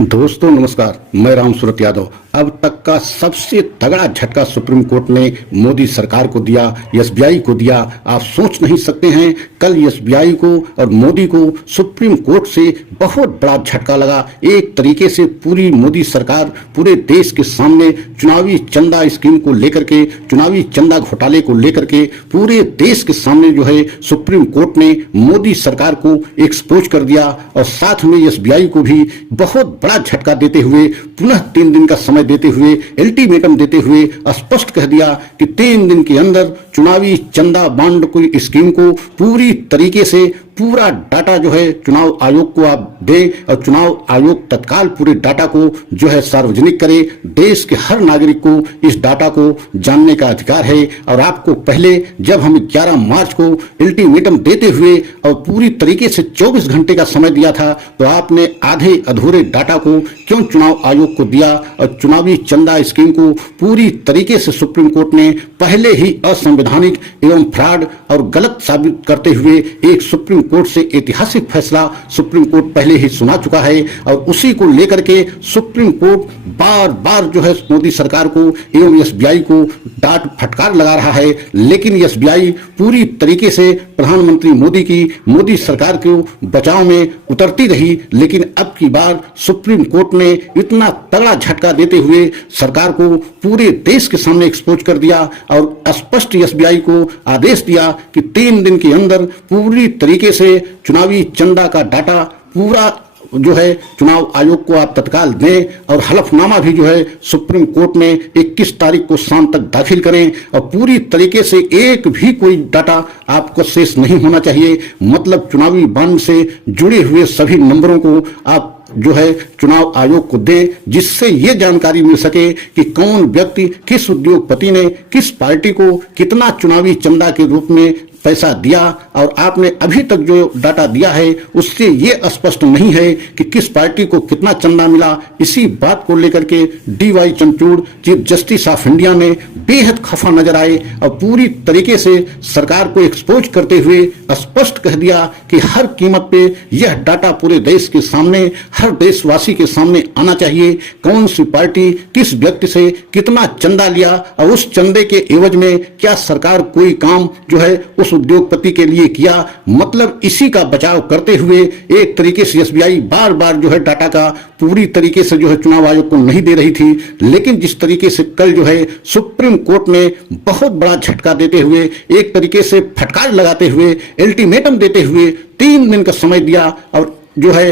दोस्तों नमस्कार, मैं राम सूरत यादव। अब तक का सबसे तगड़ा झटका सुप्रीम कोर्ट ने मोदी सरकार को दिया, एसबीआई को दिया। आप सोच नहीं सकते हैं, कल एसबीआई को और मोदी को सुप्रीम कोर्ट से बहुत बड़ा झटका लगा। एक तरीके से पूरी मोदी सरकार पूरे देश के सामने चुनावी चंदा स्कीम को लेकर के, चुनावी चंदा घोटाले को लेकर के पूरे देश के सामने जो है सुप्रीम कोर्ट ने मोदी सरकार को एक्सपोज कर दिया और साथ में एसबीआई को भी बहुत बड़ा झटका देते हुए, पुनः 3 दिन का समय देते हुए, अल्टीमेटम देते हुए स्पष्ट कह दिया कि 3 दिन के अंदर चुनावी चंदा बॉन्ड की स्कीम को पूरी तरीके से पूरा डाटा जो है चुनाव आयोग को आप दें और चुनाव आयोग तत्काल पूरे डाटा को जो है सार्वजनिक करे। देश के हर नागरिक को इस डाटा को जानने का अधिकार है। और आपको पहले जब हम 11 मार्च को अल्टीमेटम देते हुए और पूरी तरीके से 24 घंटे का समय दिया था, तो आपने आधे अधूरे डाटा को क्यों चुनाव आयोग को दिया? और चुनावी चंदा स्कीम को पूरी तरीके से सुप्रीम कोर्ट ने पहले ही असंवैधानिक एवं फ्रॉड और गलत साबित करते हुए एक सुप्रीम कोर्ट से ऐतिहासिक फैसला सुप्रीम कोर्ट पहले ही सुना चुका है। और उसी को लेकर के सुप्रीम कोर्ट बार बार जो है मोदी सरकार को एवं एसबीआई को डांट फटकार लगा रहा है। लेकिन एसबीआई पूरी तरीके से प्रधानमंत्री मोदी की, मोदी सरकार को बचाव में उतरती रही। लेकिन अब की बार सुप्रीम कोर्ट ने इतना तगड़ा झटका देते हुए सरकार को पूरे देश के सामने एक्सपोज कर दिया और स्पष्ट एसबीआई को आदेश दिया कि 3 दिन के अंदर पूरी तरीके से चुनावी चंदा का डाटा पूरा जो है चुनाव आयोग को आप तत्काल दें और हलफनामा भी जो है सुप्रीम कोर्ट में 21 तारीख को शाम तक दाखिल करें और पूरी तरीके से एक भी कोई डाटा आपको शेष नहीं होना चाहिए। मतलब चुनावी बॉन्ड से जुड़े हुए सभी नंबरों को आप जो है चुनाव आयोग को दें, जिससे ये जानकारी मिल सके कि कौन व्यक्ति, किस उद्योगपति ने किस पार्टी को कितना चुनावी चंदा के रूप में पैसा दिया। और आपने अभी तक जो डाटा दिया है उससे ये स्पष्ट नहीं है कि किस पार्टी को कितना चंदा मिला। इसी बात को लेकर के DY Chandrachud, chief justice of India ने बेहद खफा नजर आए और पूरी तरीके से सरकार को एक्सपोज करते हुए स्पष्ट कह दिया कि हर कीमत पे यह डाटा पूरे देश के सामने, हर देशवासी के सामने आना चाहिए। कौन सी पार्टी किस व्यक्ति से कितना चंदा लिया और उस चंदे के एवज में क्या सरकार कोई काम जो है उस उद्योगपति के लिए किया। मतलब इसी का बचाव करते हुए एक तरीके से एसबीआई बार बार जो है डाटा का पूरी तरीके से जो है चुनाव आयोग को नहीं दे रही थी। लेकिन जिस तरीके से कल जो है सुप्रीम कोर्ट ने बहुत बड़ा झटका देते हुए, एक तरीके से फटकार लगाते हुए, अल्टीमेटम देते हुए 3 दिन का समय दिया और जो है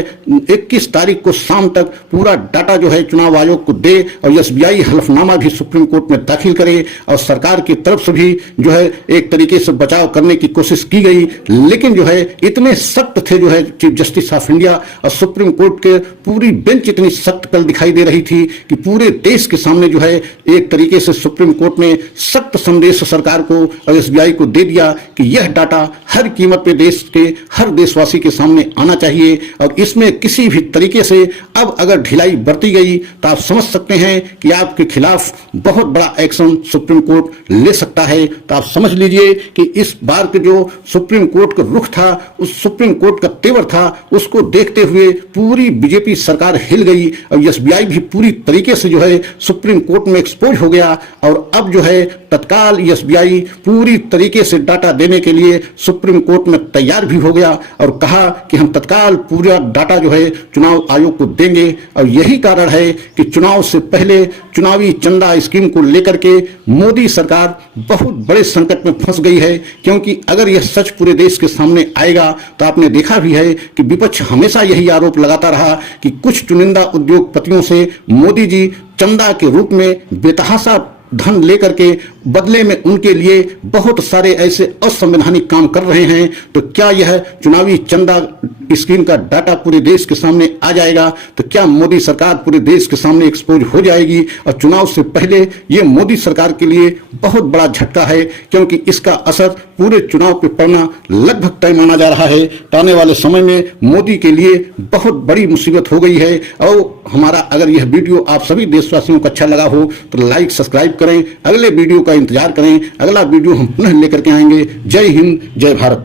21 तारीख को शाम तक पूरा डाटा जो है चुनाव आयोग को दे और एसबीआई हलफनामा भी सुप्रीम कोर्ट में दाखिल करे। और सरकार की तरफ से भी जो है एक तरीके से बचाव करने की कोशिश की गई। लेकिन जो है इतने सख्त थे जो है चीफ जस्टिस ऑफ इंडिया और सुप्रीम कोर्ट के पूरी बेंच इतनी सख्त कल दिखाई दे रही थी कि पूरे देश के सामने जो है एक तरीके से सुप्रीम कोर्ट ने सख्त संदेश सरकार को और एसबीआई को दे दिया कि यह डाटा हर कीमत पे देश के हर देशवासी के सामने आना चाहिए। और इसमें किसी भी तरीके से अब अगर ढिलाई बरती गई तो आप समझ सकते हैं कि आपके खिलाफ बहुत बड़ा एक्शन सुप्रीम कोर्ट ले सकता है। तो आप समझ लीजिए कि इस बार के जो सुप्रीम कोर्ट का रुख था, उस सुप्रीम कोर्ट का तेवर था, उसको देखते हुए पूरी बीजेपी सरकार हिल गई और एसबीआई भी पूरी तरीके से जो है सुप्रीम कोर्ट में एक्सपोज हो गया। और अब जो है तत्काल एसबीआई पूरी तरीके से डाटा देने के लिए सुप्रीम कोर्ट में तैयार भी हो गया और कहा कि हम तत्काल पूरा डाटा जो है चुनाव आयोग को देंगे। और यही कारण है कि चुनाव से पहले चुनावी चंदा स्कीम को लेकर के मोदी सरकार बहुत बड़े संकट में फंस गई है। क्योंकि अगर यह सच पूरे देश के सामने आएगा तो आपने देखा भी है कि विपक्ष हमेशा यही आरोप लगाता रहा कि कुछ चुनिंदा उद्योगपतियों से मोदी जी चंदा के रूप में बेतहाशा धन लेकर के बदले में उनके लिए बहुत सारे ऐसे असंवैधानिक काम कर रहे हैं। तो क्या यह चुनावी चंदा स्कीम का डाटा पूरे देश के सामने आ जाएगा? तो क्या मोदी सरकार पूरे देश के सामने एक्सपोज हो जाएगी? और चुनाव से पहले ये मोदी सरकार के लिए बहुत बड़ा झटका है, क्योंकि इसका असर पूरे चुनाव पे पड़ना लगभग तय माना जा रहा है। तो आने वाले समय में मोदी के लिए बहुत बड़ी मुसीबत हो गई है। और हमारा अगर यह वीडियो आप सभी देशवासियों को अच्छा लगा हो तो लाइक सब्सक्राइब करें। अगले वीडियो का इंतजार करें। अगला वीडियो हम पुनः लेकर के आएंगे। जय हिंद, जय भारत।